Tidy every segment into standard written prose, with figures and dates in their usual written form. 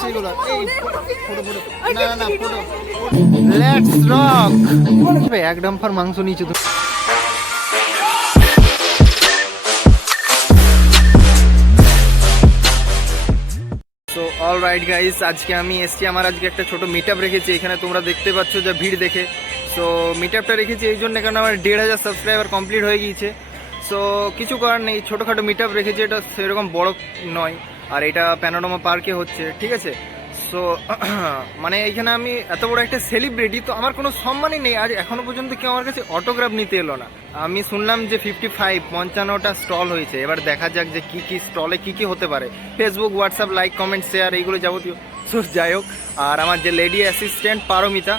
করছে এগুলো? এই ফটো ফটো না না না ফটো লেটস রক ভাই এক ডাম্পার মাংস নিচে তো সো অলরাইট গাইস আজকে আমি এসছি আমার আজকে একটা ছোট মিটআপ রেখেছি এখানে তোমরা দেখতে পাচ্ছ যে ভিড় দেখে সো মিটআপটা রেখেছি এই জন্য কারণ আমার 1500 সাবস্ক্রাইবার কমপ্লিট হয়ে গিয়েছে সো কিছু করার নেই ছোটোখাটো মিটআপ রেখেছি এটা সেরকম বড় নয় আর এটা প্যানোরামা পার্কে হচ্ছে ঠিক আছে সো মানে এইখানে আমি এত বড় একটা সেলিব্রিটি তো আমার কোনো সম্মানই নেই আজ এখনো পর্যন্ত কেউ আমার কাছে অটোগ্রাফ নিতে এলো না আমি শুনলাম যে 55টা স্টল হয়েছে এবার দেখা যাক যে কি কি স্টলে কি কি হতে পারে Facebook WhatsApp like comment share এইগুলো যাবতীয় সো যাই হোক আর আমার যে লেডি অ্যাসিস্ট্যান্ট পারমিতা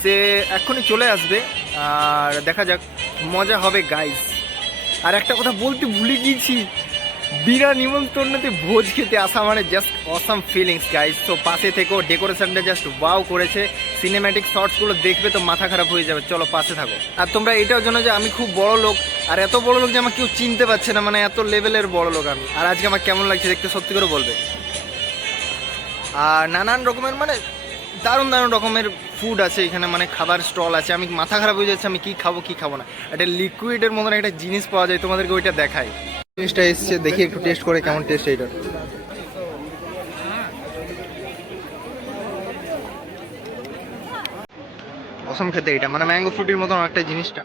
সে এক্ষুনি চলে আসবে আর দেখা যাক মজা হবে গাইস আর একটা কথা বলতে ভুলে গিয়েছি বিনা নিমন্ত্রণতে ভোজ খেতে আসা মানে জাস্ট অসাম ফিলিংস গাইস তো পাশে থেকেও ডেকোরেশনটা জাস্ট ওয়াও করেছে সিনেম্যাটিক শর্টসগুলো দেখবে তো মাথা খারাপ হয়ে যাবে চলো পাশে থাকো আর তোমরা এটাও জানো যে আমি খুব বড় লোক আর এত বড় লোক যে আমাকে কেউ চিনতে পারছে না মানে এত লেভেলের বড় লোক আমি আর আজকে আমার কেমন লাগছে দেখতে সত্যি করে বলবে আর নানান রকমের মানে দারুণ দারুণ রকমের ফুড আছে এখানে মানে খাবার স্টল আছে আমি মাথা খারাপ হয়ে যাচ্ছে আমি কি খাবো না একটা লিকুইডের মতন একটা জিনিস পাওয়া যায় তোমাদেরকে ওইটা দেখাই জিনিসটা এসছে দেখি একটু টেস্ট করে কেমন টেস্ট এইটা অসম খেতে এটা মানে ম্যাঙ্গো ফ্রুটির মতন একটা জিনিসটা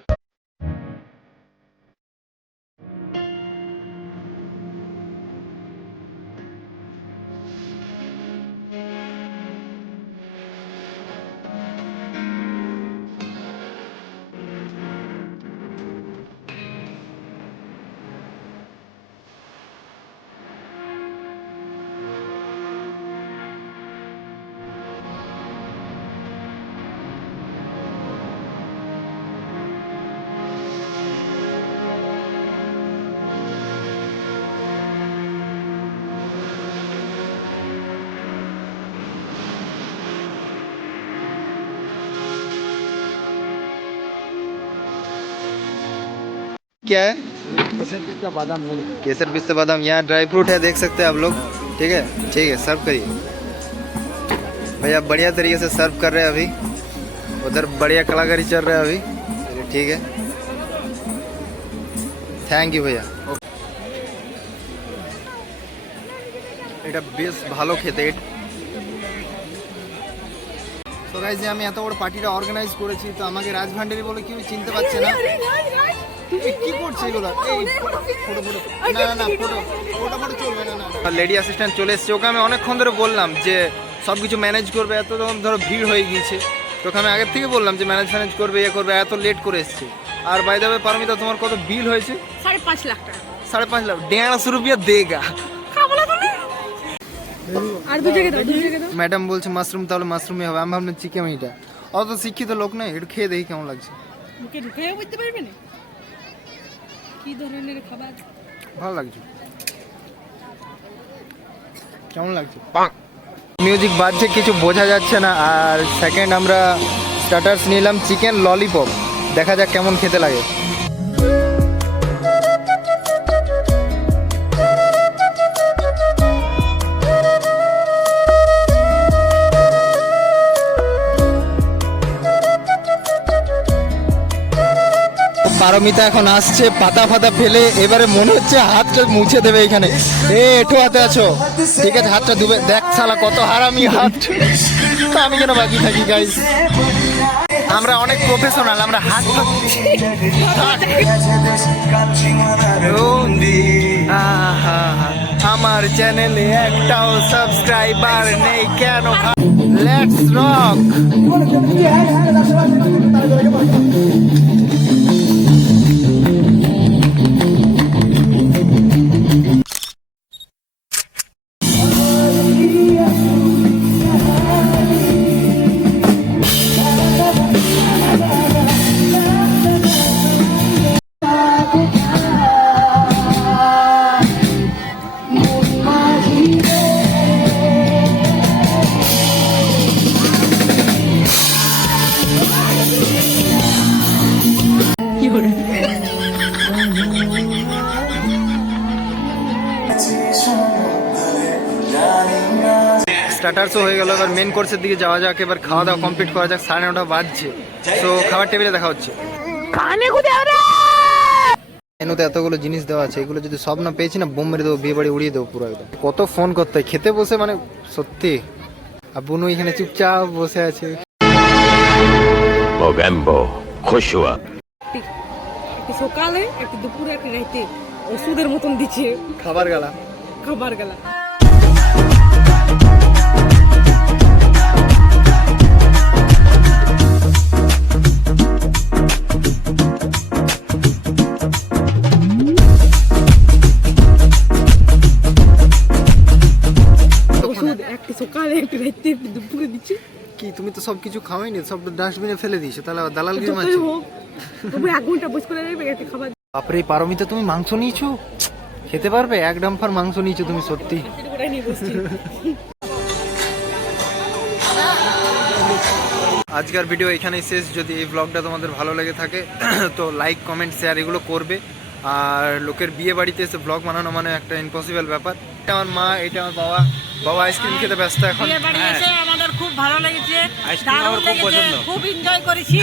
क्या है केसर पिस्ता बादाम यहाँ ड्राई फ्रूट है देख सकते हैं आप लोग ठीक है सर्व करिए भैया बढ़िया तरीके से सर्व कर रहे हैं अभी उधर बढ़िया कलाकारी चल रहा है अभी ठीक है थैंक यू भैया এটা বেশ ভালো খেতে তো গাইস আমি এত বড় পার্টিটা অর্গানাইজ করেছি তো আমাকে রাজভান্ডারি বলে কেউ চিনতে পারছে না কি করছে এগুলো এই ফটো ফটো না না না ফটো চলবে না না লেডি অ্যাসিস্ট্যান্ট চলে এসেছে ওকে আমি অনেকক্ষণ ধরে বললাম যে সব কিছু ম্যানেজ করবে এত ধরো ভিড় হয়ে গিয়েছে তোকে আমি আগের থেকে বললাম যে ম্যানেজ করবে করবে এত লেট করে এসছে আর বাই দ্য ওয়ে পারমিতা তোমার কত বিল হয়েছে 5.5 লাখ টাকা 5.5 লাখ 150 রুপিয়া দেগা আর দুজনে দাও ম্যাডাম বলছে মাশরুম তাহলে মাশরুমই হবে আমি ভাবলাম চিকেন এটা অত শিক্ষিত লোক নয় একটু খেয়ে দেখি কেমন লাগছে মুখে ঢুকাইও বুঝতে পারবে না কি ধরনের খাবার ভালো লাগছে কেমন লাগছে মিউজিক বাজছে কিছু বোঝা যাচ্ছে না আর সেকেন্ড আমরা স্টার্টার্স নিলাম চিকেন ললিপপ দেখা যাক কেমন খেতে লাগে পারমিতা এখন আসছে পাতা ফাতা ফেলে এবারে মনে হচ্ছে হাতটা মুছে দেবে এখানে একটু হাতে আছো ঠিক আছে হাতটা ডুবে দেখ শালা কত হারামি হাত আমি কেন বাকি থাকি গাইস আমরা অনেক প্রফেশনাল আমরা হাত আমার চ্যানেলে একটাও সাবস্ক্রাইবার নেই কেন লেটস রক স্টার্টার্সও হয়ে গেল, এবার মেন কোর্সের দিকে যাওয়া যাক, এবার খাওয়া দাওয়া কমপ্লিট করা যাক, 9:30 বাজছে। তো খাবার টেবিলে দেখা হচ্ছে। মেনুতে এতগুলো জিনিস দেওয়া আছে, এগুলো যদি সব না পেয়েছি না বোম মেরে দেবো, বিয়ে বাড়ি উড়িয়ে দেবো পুরো একদম। কত ফোন করতে হয় খেতে বসে, মানে সত্যি। আর বুনু এখানে চুপচাপ বসে আছে। খুশ হুয়া। একটু সকালে একটু দুপুরে একটা রাইতে ওষুধের মতন দিচ্ছে খাবার গালা। খাবার গেলা। ওষুধ একটু সকালে একটু রাইতে একটু দুপুরে দিচ্ছে। কি তুমি তো সবকিছু খাওয়াইনি, সব ডাস্টবিনে ফেলে দিয়েছো, তাহলে আবার দালালগিরি যতই মারছো। হোক তবু 1 ঘন্টা বসে করে রাখবে একটা খাবার। বাপরে পারমিতে তুমি মাংস নিয়েছো, খেতে পারবে? 1 ডাম্পার মাংস নিয়েছো তুমি, সত্যি। ওটাই নিয়ে বসছি। আজকের ভিডিও এখানেই শেষ। যদি এই ব্লগটা তোমাদের ভালো লেগে থাকে তো লাইক কমেন্ট শেয়ার এগুলো করবে। আর লোকের বিয়ে বাড়িতে এসে ব্লগ বানানো মানে একটা ইম্পসিবল ব্যাপার। এটা আমার মা, এটা আমার বাবা। বাবা আইসক্রিম খেতে ব্যস্ত এখন। বিয়ে বাড়ি এসে আমাদের খুব ভালো লেগেছে, দারুণ লেগেছে, খুব এনজয় করেছি।